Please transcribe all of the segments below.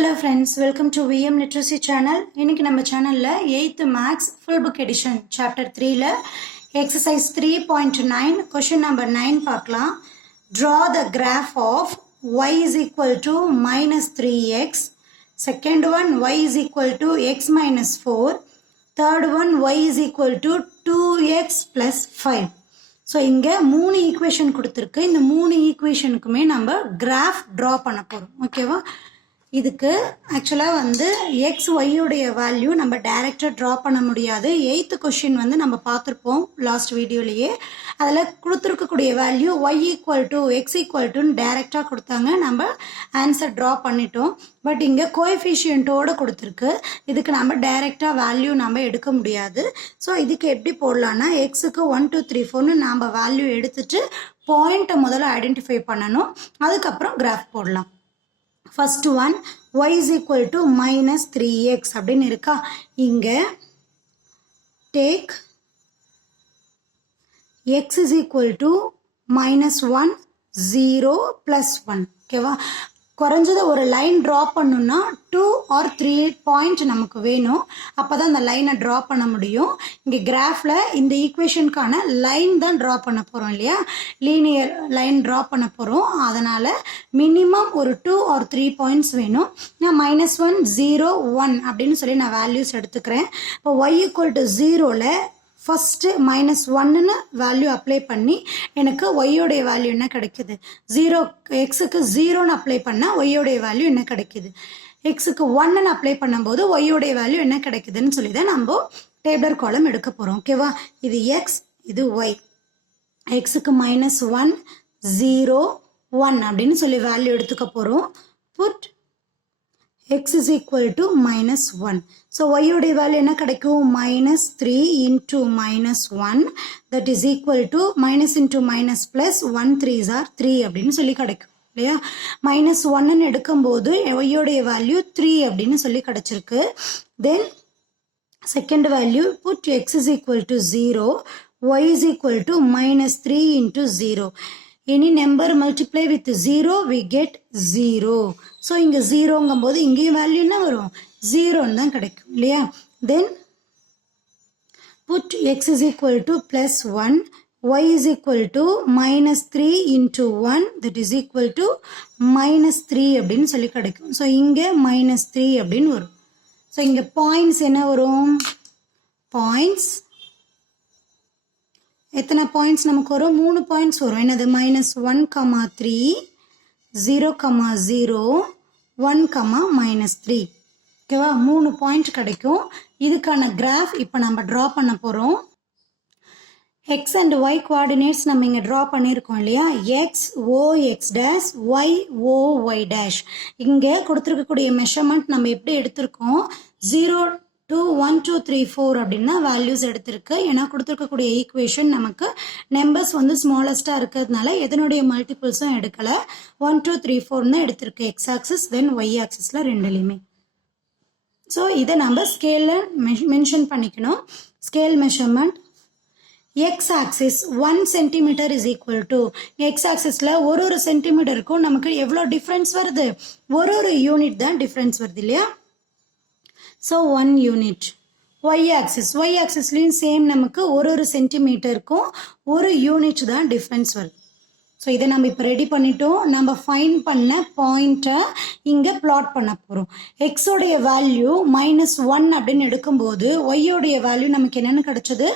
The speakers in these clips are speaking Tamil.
Hello friends, welcome to VM Literacy channel. இன்னைக்கு நம்ம சேனல்ல 8th Maths Full Book Edition Chapter 3ல Exercise 3.9 Question number 9 பார்க்கலாம். Draw the graph of y is equal to minus 3x. Second one y is equal to x minus 4. Third one y is equal to 2x plus 5. So இங்கே 3 ஈக்குவேஷன் கொடுத்துருக்கு. இந்த 3 ஈக்குவேஷனுக்குமே நம்ம கிராஃப் ட்ரா பண்ண போகிறோம். ஓகேவா? இதுக்கு ஆக்சுவலாக வந்து எக்ஸ் ஒய்யுடைய வேல்யூ நம்ம டைரெக்டாக ட்ரா பண்ண முடியாது. 8th கொஷின் வந்து நம்ம பார்த்துருப்போம் லாஸ்ட் வீடியோலேயே. அதில் கொடுத்துருக்கக்கூடிய value Y equal to X equal டுன்னு டைரெக்டாக கொடுத்தாங்க, நம்ம ஆன்சர் ட்ரா பண்ணிட்டோம். பட் இங்கே கோஎஃபிஷியன்ட்டோடு கொடுத்துருக்கு. இதுக்கு நம்ம டைரெக்டாக வேல்யூ நம்ம எடுக்க முடியாது. ஸோ இதுக்கு எப்படி போடலான்னா எக்ஸுக்கு 1 2 3 4ன்னு நம்ம வேல்யூ எடுத்துட்டு பாயிண்ட்டை முதல்ல ஐடென்டிஃபை பண்ணணும், அதுக்கப்புறம் கிராஃப் போடலாம். First one y is equal to minus 3x அப்படின்னு இருக்கா. இங்கே take x is equal to minus 1 0 plus 1. ஓகேவா? குறைஞ்சது ஒரு லைன் ட்ரா பண்ணணும்னா 2 or 3 பாயிண்ட் நமக்கு வேணும். அப்போ தான் அந்த லைனை ட்ரா பண்ண முடியும். இங்கே கிராஃபில் இந்த ஈக்குவேஷனுக்கான லைன் தான் ட்ரா பண்ண போகிறோம் இல்லையா, லீனியர் லைன் ட்ரா பண்ண போகிறோம். அதனால் மினிமம் ஒரு 2 or 3 பாயிண்ட்ஸ் வேணும். நான் -1 0 1 அப்படின்னு சொல்லி நான் வேல்யூஸ் எடுத்துக்கிறேன். இப்போ y ஈக்குவல் டு 0ல் ஃபஸ்ட்டு -1ன்னு வேல்யூ அப்ளை பண்ணி எனக்கு ஒய்யோடைய வேல்யூ என்ன கிடைக்குது, 0. எக்ஸுக்கு 0ன்னு அப்ளை பண்ணால் ஒய்யோடைய வேல்யூ என்ன கிடைக்குது, எக்ஸுக்கு 1ன்னு அப்ளை பண்ணும்போது ஒய்யோடைய வேல்யூ என்ன கிடைக்குதுன்னு சொல்லி தான் நம்ம டேபிளர் காலம் எடுக்க போகிறோம். ஓகேவா? இது எக்ஸ், இது ஒய். எக்ஸுக்கு -1 0 1 அப்படின்னு சொல்லி வேல்யூ எடுத்துக்க போகிறோம். Put x is equal to -1. So y உடைய வேல்யூ என்ன கிடைக்கும், -3 into -1 that is equal to minus into minus plus 1 3s are 3 அப்படின்னு சொல்லி கிடைக்கும் இல்லையா. -1ன்னு எடுக்கும்போது y உடைய வேல்யூ 3 அப்படின்னு சொல்லி கிடைச்சிருக்கு. Then second value put x is equal to 0, y is equal to -3 into 0. Any number multiply with 0 we get 0. So இங்கே 0ங்கும் போது இங்கேயும் வேல்யூ என்ன வரும், 0ன்னு தான் கிடைக்கும் இல்லையா. Then put x is equal to +1, y is equal to -3 into 1 that is equal to -3 அப்படின்னு சொல்லி கிடைக்கும். ஸோ இங்கே -3 அப்படின்னு வரும். ஸோ இங்கே பாயிண்ட்ஸ் என்ன வரும், பாயிண்ட்ஸ் எத்தனை பாயிண்ட்ஸ் நமக்கு வரும், 3 பாயிண்ட்ஸ் வரும். என்னது, -1, 3 0, 0 1, -3. ஓகேவா? 3 பாயிண்ட் கிடைக்கும். இதுக்கான கிராஃப் இப்போ நம்ம ட்ரா பண்ண போகிறோம். எக்ஸ் அண்ட் ஒய் கோஆர்டினேட்ஸ் நம்ம இங்கே ட்ரா பண்ணியிருக்கோம் இல்லையா. எக்ஸ் ஓ எக்ஸ் டேஷ், ஒய் ஓ ஒய் டேஷ். இங்கே கொடுத்துருக்கக்கூடிய மெஷர்மெண்ட் நம்ம எப்படி எடுத்திருக்கோம், 0 2 1 2 3 4 அப்படின்னா வேல்யூஸ் எடுத்திருக்கு. ஏன்னா கொடுத்துருக்கக்கூடிய ஈக்குவேஷன் நமக்கு நம்பர்ஸ் வந்து ஸ்மாலஸ்டாக இருக்கிறதுனால எதனுடைய மல்டிபிள்ஸும் எடுக்கலை. 1 2 3 4ன்னு எடுத்திருக்கு எக்ஸ் ஆக்சிஸ், தென் ஒய் ஆக்சிஸில் ரெண்டுலேயுமே. ஸோ இதை நம்ம ஸ்கேலில் மென்ஷன் பண்ணிக்கணும். Scale measurement X axis 1 centimetre is equal to, X ஆக்சிஸில் ஒரு சென்டிமீட்டருக்கும் நமக்கு எவ்வளோ டிஃப்ரென்ஸ் வருது, ஒரு யூனிட் தான் டிஃப்ரென்ஸ் வருது இல்லையா. So 1 unit. ஒய் ஆக்சிஸ்லேயும் சேம், நமக்கு ஒரு சென்டிமீட்டருக்கும் ஒரு யூனிட் தான் டிஃப்ரென்ஸ் வருது. ஸோ இதை நம்ம இப்போ ரெடி பண்ணிட்டோம். நம்ம ஃபைன் பண்ண பாயிண்ட்டை இங்கே பிளாட் பண்ண போகிறோம். எக்ஸோடைய வேல்யூ -1 அப்படின்னு எடுக்கும்போது ஒய்யோடைய வேல்யூ நமக்கு என்னென்னு கிடச்சது,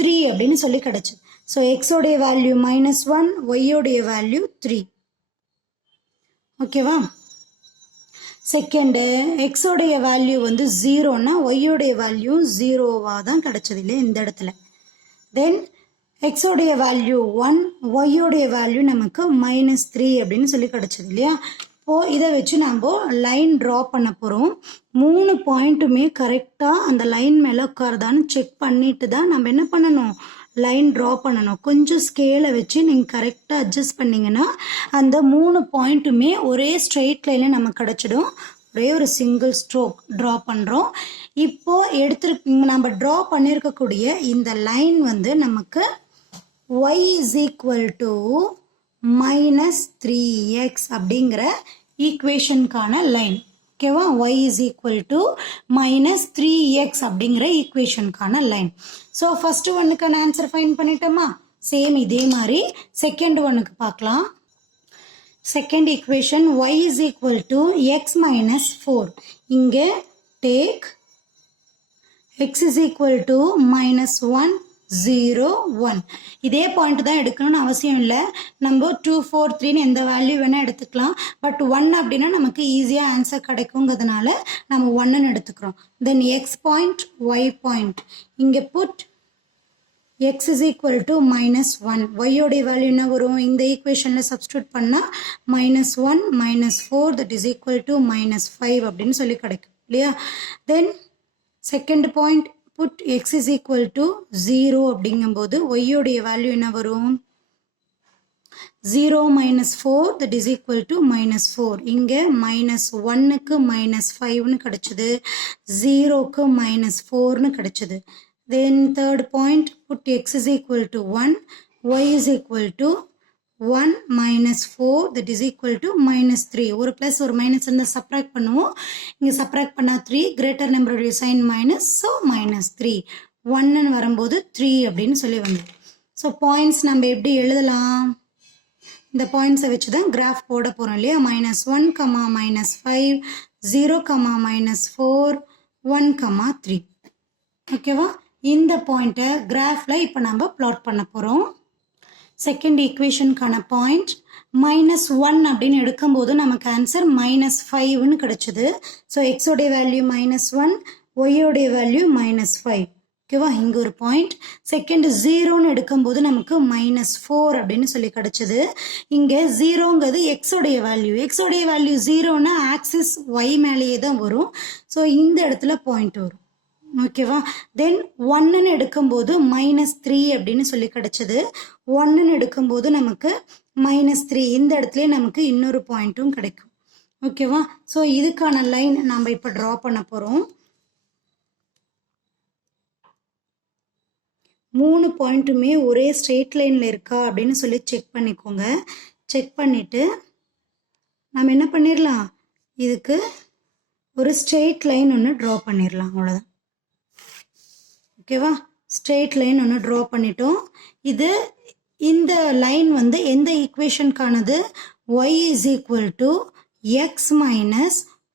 3 அப்படின்னு சொல்லி கிடச்சிது. ஸோ எக்ஸோடைய வேல்யூ -1, ஒய்யோடைய வேல்யூ 3. ஓகேவா? செகண்டு எக்ஸோடைய வேல்யூ வந்து 0ன்னா ஒய்யோடைய வேல்யூ 0வாக தான் கிடச்சது இல்லையா இந்த இடத்துல. தென் எக்ஸோடைய வேல்யூ 1, ஒய்யோடைய வேல்யூ நமக்கு -3 அப்படின்னு சொல்லி கிடச்சது இல்லையா. இப்போது இதை வச்சு நம்ம லைன் ட்ரா பண்ண போகிறோம். 3 பாயிண்ட்டுமே கரெக்டாக அந்த லைன் மேலே உட்காருதான்னு செக் பண்ணிட்டு தான் நம்ம என்ன பண்ணணும், லைன் ட்ரா பண்ணணும். கொஞ்சம் ஸ்கேலை வச்சு நீங்கள் கரெக்டாக அட்ஜஸ்ட் பண்ணிங்கன்னா அந்த 3 பாயிண்ட்டுமே ஒரே ஸ்ட்ரெயிட் லைனில் நமக்கு கிடச்சிடும். ஒரே ஒரு சிங்கிள் ஸ்ட்ரோக் ட்ரா பண்ணுறோம். இப்போது நம்ம ட்ரா பண்ணியிருக்கக்கூடிய இந்த லைன் வந்து நமக்கு y is equal to -3x அப்படிங்கிற ஈக்குவேஷனுக்கான லைன். ஓகேவா y is equal to minus 3x அப்படிங்கிற ஈக்குவேஷனுக்கான லைன். ஸோ ஃபர்ஸ்ட் ஒன்னுக்கான ஆன்சர் ஃபைண்ட் பண்ணிட்டோமா? சேம் இதே மாதிரி செகண்ட் ஒன்னுக்கு பார்க்கலாம். Second equation y is equal to x minus 4. இங்கே take x is equal to minus 1, 0, 1. இதே பாயிண்ட் தான் எடுக்கணும்னு அவசியம் இல்லை. நம்ம 2, 4, 3 எந்த வேல்யூ வேணால் எடுத்துக்கலாம். பட் 1 அப்படின்னா நமக்கு ஈஸியாக ஆன்சர் கிடைக்குங்கிறதுனால நம்ம 1ன்னு எடுத்துக்கிறோம். Then x point y point இங்கே put x is equal to minus 1. y உடைய வேல்யூ என்ன வரும்? இந்த ஈக்குவேஷனில் சப்ஸ்டியூட் பண்ணால் minus 1 minus 4 that is equal to minus 5 அப்படின்னு சொல்லி கிடைக்கும் இல்லையா? Then second point put x is equal to 0 அப்படிங்கும்போது y உடைய வேல்யூ என்ன வரும்? 0 minus 4 that is equal to minus 4. இங்கே minus 1க்கு minus 5ன்னு கிடைச்சது, 0க்கு minus 4ன்னு கிடைச்சது. Then third point, put x is equal to 1, y is equal to 1 minus 4 that is equal to minus 3. ஒரு plus ஒரு minus இந்த subtract பண்ணுவோம். இங்கே subtract பண்ணா 3, greater number உடைய sign minus, so minus 3. 1ன்னு வரும்போது 3 அப்படின்னு சொல்லி வந்து. So points நம்ம எப்படி எழுதலாம்? இந்த points வச்சு தான் graph போட போகிறோம் இல்லையா? minus 1, minus 5, 0, minus 4, 1, 3. ஓகேவா? இந்த பாயிண்ட்டை கிராஃபில் இப்போ நம்ம பிளாட் பண்ண போகிறோம். செகண்ட் ஈக்குவேஷனுக்கான பாயிண்ட் minus 1 அப்படின்னு எடுக்கும்போது நமக்கு ஆன்சர் minus 5ன்னு கிடைச்சது. ஸோ எக்ஸோடைய வேல்யூ minus 1, ஒய்யோடைய வேல்யூ minus 5. ஓகேவா? இங்கே ஒரு பாயிண்ட். செகண்ட் 0ன்னு எடுக்கும்போது நமக்கு minus 4 அப்படின்னு சொல்லி கிடைச்சது. இங்கே 0ங்கிறது எக்ஸோடைய வேல்யூ 0ன்னா ஆக்சிஸ் ஒய் மேலேயே தான் வரும். ஸோ இந்த இடத்துல பாயிண்ட் வரும். ஓகேவா? தென் 1ன்னு எடுக்கும்போது minus 3 அப்படின்னு சொல்லி கிடைச்சது. 1ன்னு எடுக்கும்போது நமக்கு minus 3. இந்த இடத்துல நமக்கு இன்னொரு பாயிண்ட்டும் கிடைக்கும். ஓகேவா? ஸோ இதுக்கான லைன் நம்ம இப்போ ட்ரா பண்ண போகிறோம். 3 பாயிண்ட்டுமே ஒரே ஸ்ட்ரெயிட் லைனில் இருக்கா அப்படின்னு சொல்லி செக் பண்ணிக்கோங்க. செக் பண்ணிவிட்டு நம்ம என்ன பண்ணிடலாம்? இதுக்கு ஒரு ஸ்ட்ரெயிட் லைன் ஒன்று ட்ரா பண்ணிடலாம். அவ்வளோதான். ஓகேவா? ஸ்ட்ரெயிட் லைன் ஒன்று ட்ரா பண்ணிட்டோம். இந்த லைன் வந்து எந்த ஈக்குவேஷனுக்கானது? y is equal to x minus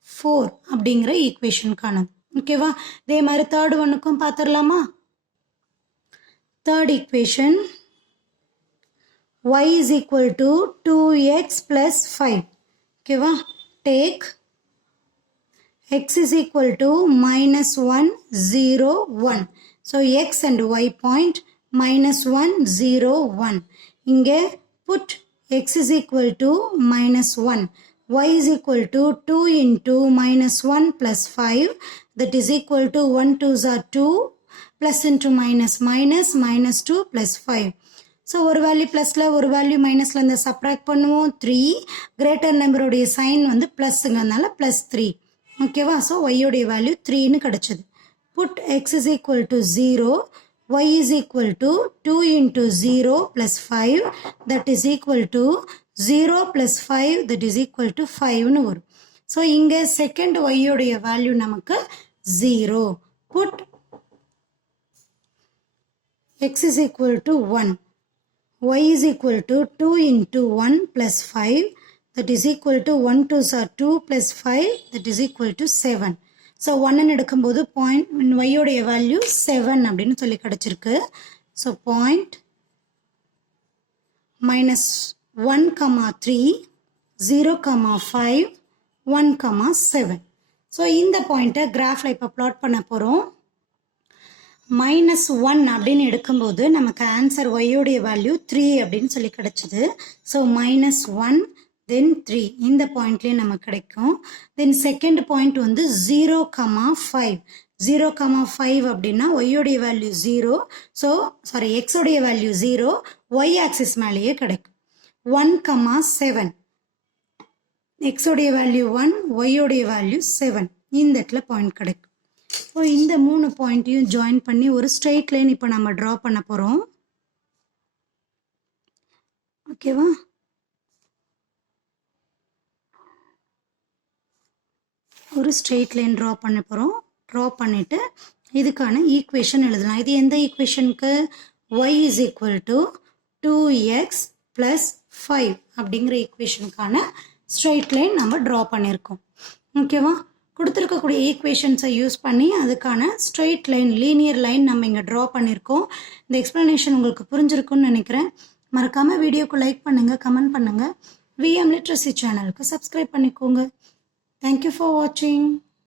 4 அப்படிங்கிற ஈக்குவேஷனுக்கானது. ஓகேவா? இதே மாதிரி தேர்ட் ஒன்னுக்கும் பார்த்துடலாமா? Third equation y is equal to 2x plus 5. ஓகேவா? Take x is equal to minus 1, 0, 1. So x and y point minus 1, 0, 1. இங்கே put x is equal to minus 1. Y is equal to 2 into minus 1 plus 5. That is equal to 1 2s are 2. Plus into minus minus 2 plus 5. So ஒரு வேல்யூ ப்ளஸில் ஒரு வேல்யூ மைனஸில் இந்த சப்ராக்ட் பண்ணுவோம். 3 கிரேட்டர் நம்பருடைய சைன் வந்து ப்ளஸ்ங்கிறதுனால ப்ளஸ் 3. ஓகேவா? ஸோ ஒய்யோடைய வேல்யூ 3ன்னு கிடச்சிது. Put x is equal to 0, y is equal to 2 into 0 plus 5 that is equal to 0 plus 5 that is equal to 5ன்னு வரும். ஸோ இங்கே செகண்ட் ஒய்யோடைய வேல்யூ நமக்கு 0. Put x is equal to 1, y is equal to 2 into 1 plus 5 that is equal to 1 2s are 2 plus 5 that is equal to 7. So 1ன்னு எடுக்கும்போது பாயிண்ட் ஒய்யோடைய வேல்யூ 7 அப்படின்னு சொல்லி கிடச்சிருக்கு. So point minus 1, 3, 0, 5, 1, 7. ஸோ இந்த பாயிண்ட்டை கிராஃபில் இப்போ ப்ளாட் பண்ண போகிறோம். minus 1 அப்படின்னு எடுக்கும்போது நமக்கு ஆன்சர் ஒய்யோடைய வேல்யூ 3 அப்படின்னு சொல்லி கிடச்சிது. ஸோ minus 1 then 3 இந்த பாயிண்ட்லேயே நமக்கு கிடைக்கும். தென் செகண்ட் பாயிண்ட் வந்து 0, 5. 0, 5 அப்படின்னா ஒய்யோடைய வேல்யூ 0. ஸோ சாரி எக்ஸோடைய வேல்யூ 0, ஒய் ஆக்சிஸ் மேலேயே கிடைக்கும். 1, 7. எக்ஸோடைய வேல்யூ 1, ஒய்யோடைய வேல்யூ 7. இந்த இடத்துல பாயிண்ட் கிடைக்கும். ஸோ இந்த 3 பாயிண்ட்டையும் ஜாயின் பண்ணி ஒரு ஸ்ட்ரெயிட் லைன் இப்போ நம்ம ட்ரா பண்ண போகிறோம். ஓகேவா? ஒரு ஸ்ட்ரெயிட் லைன் ட்ரா பண்ண போகிறோம். ட்ரா பண்ணிவிட்டு இதுக்கான ஈக்குவேஷன் எழுதலாம். இது எந்த ஈக்குவேஷனுக்கு? y is equal to 2x plus 5 அப்படிங்கிற ஈக்குவேஷனுக்கான ஸ்ட்ரெயிட் லைன் நம்ம ட்ரா பண்ணியிருக்கோம். ஓகேவா? கொடுத்துருக்கக்கூடிய ஈக்குவேஷன்ஸை யூஸ் பண்ணி அதுக்கான ஸ்ட்ரெயிட் லைன் லீனியர் லைன் நம்ம இங்கே ட்ரா பண்ணியிருக்கோம். இந்த எக்ஸ்ப்ளனேஷன் உங்களுக்கு புரிஞ்சிருக்குன்னு நினைக்கிறேன். மறக்காமல் வீடியோக்கு லைக் பண்ணுங்கள், கமெண்ட் பண்ணுங்கள். விஎம் லிட்ரஸி சேனலுக்கு சப்ஸ்கிரைப் பண்ணிக்கோங்க. தேங்க்யூ ஃபார் வாட்சிங்.